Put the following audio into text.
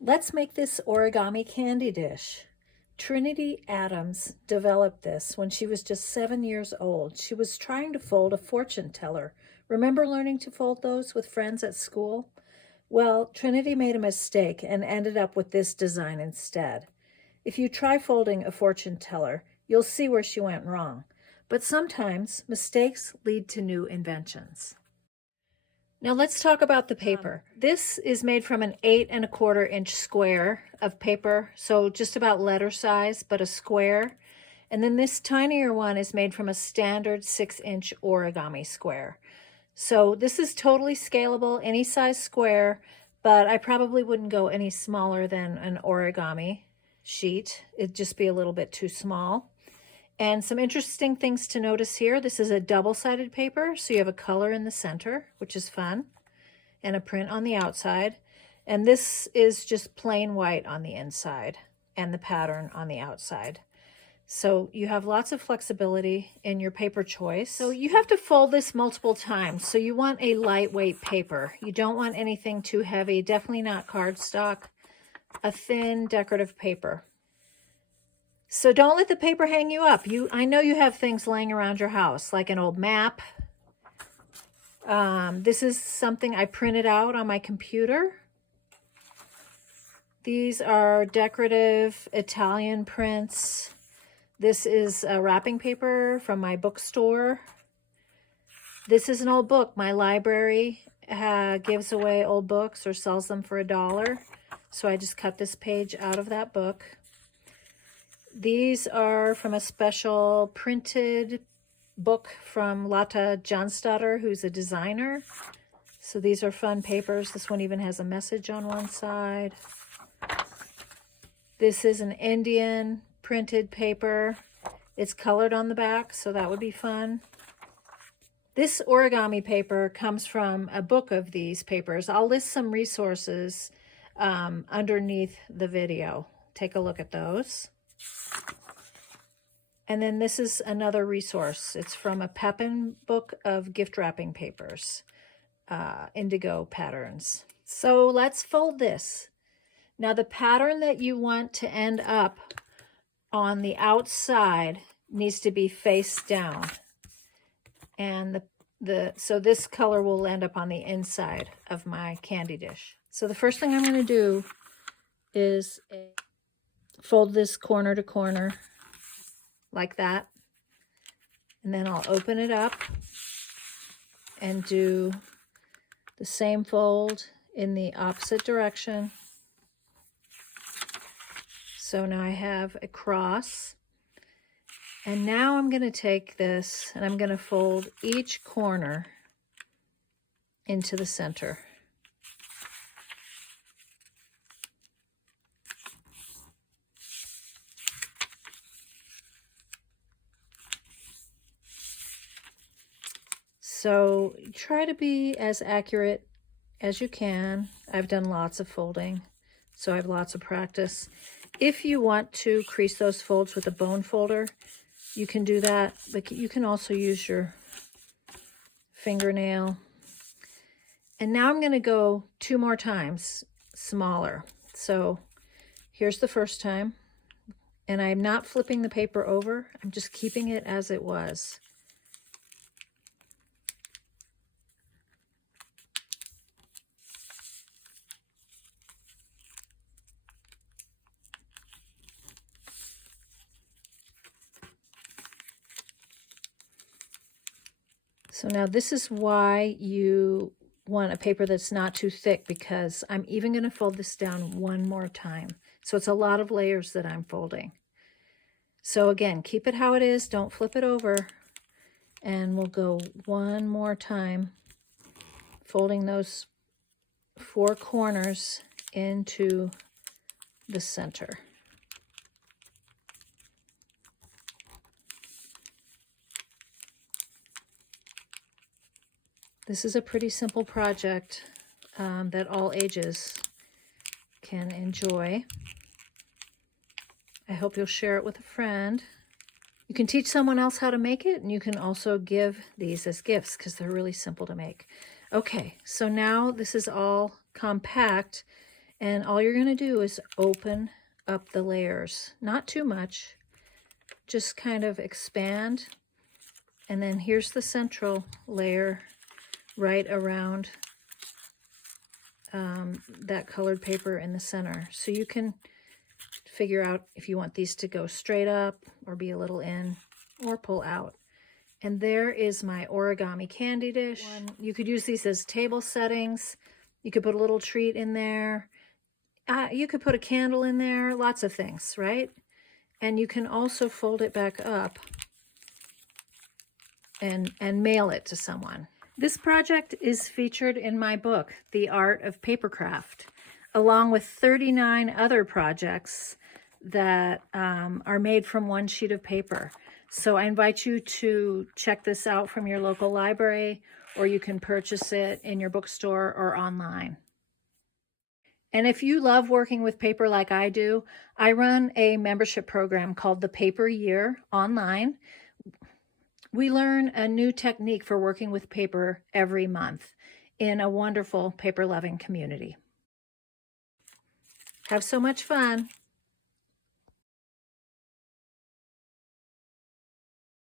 Let's make this origami candy dish. Trinity Adams developed this when she was just 7 years old. She was trying to fold a fortune teller. Remember learning to fold those with friends at school? Well, Trinity made a mistake and ended up with this design instead. If you try folding a fortune teller, you'll see where she went wrong. But sometimes mistakes lead to new inventions. Now let's talk about the paper. This is made from an 8¼ inch square of paper, so just about letter size, but a square. And then this tinier one is made from a standard 6-inch origami square. So this is totally scalable, any size square, but I probably wouldn't go any smaller than an origami sheet. It'd just be a little bit too small. And some interesting things to notice here. This is a double-sided paper, so you have a color in the center, which is fun, and a print on the outside. And this is just plain white on the inside and the pattern on the outside. So you have lots of flexibility in your paper choice. So you have to fold this multiple times. So you want a lightweight paper. You don't want anything too heavy, definitely not cardstock, a thin decorative paper. So don't let the paper hang you up. I know you have things laying around your house, like an old map. This is something I printed out on my computer. These are decorative Italian prints. This is a wrapping paper from my bookstore. This is an old book. My library gives away old books or sells them for $1. So I just cut this page out of that book. These are from a special printed book from Lotta Johnsdotter, who's a designer. So these are fun papers. This one even has a message on one side. This is an Indian printed paper. It's colored on the back, so that would be fun. This origami paper comes from a book of these papers. I'll list some resources underneath the video. Take a look at those. And then this is another resource. It's from a Pepin book of gift wrapping papers, indigo patterns. So let's fold this. Now the pattern that you want to end up on the outside needs to be face down. And so this color will end up on the inside of my candy dish. So the first thing I'm going to do is fold this corner to corner like that. And then I'll open it up and do the same fold in the opposite direction. So now I have a cross. And now I'm going to take this and I'm going to fold each corner into the center. So try to be as accurate as you can. I've done lots of folding, so I have lots of practice. If you want to crease those folds with a bone folder, you can do that, but you can also use your fingernail. And now I'm going to go 2 more times smaller. So here's the first time, and I'm not flipping the paper over. I'm just keeping it as it was. So now this is why you want a paper that's not too thick, because I'm even going to fold this down 1 more time. So it's a lot of layers that I'm folding. So again, keep it how it is. Don't flip it over. And we'll go 1 more time, folding those 4 corners into the center. This is a pretty simple project that all ages can enjoy. I hope you'll share it with a friend. You can teach someone else how to make it, and you can also give these as gifts because they're really simple to make. Okay, so now this is all compact, And all you're going to do is open up the layers. Not too much. Just kind of expand. And then here's the central layer right around that colored paper in the center. So you can figure out if you want these to go straight up or be a little in or pull out. And there is my origami candy dish. You could use these as table settings. You could put a little treat in there. You could put a candle in there, lots of things, right? And you can also fold it back up and mail it to someone. This project is featured in my book, The Art of Papercraft, along with 39 other projects that are made from one sheet of paper. So I invite you to check this out from your local library, or you can purchase it in your bookstore or online. And if you love working with paper like I do, I run a membership program called the Paper Year online. We learn a new technique for working with paper every month in a wonderful paper-loving community. Have so much fun.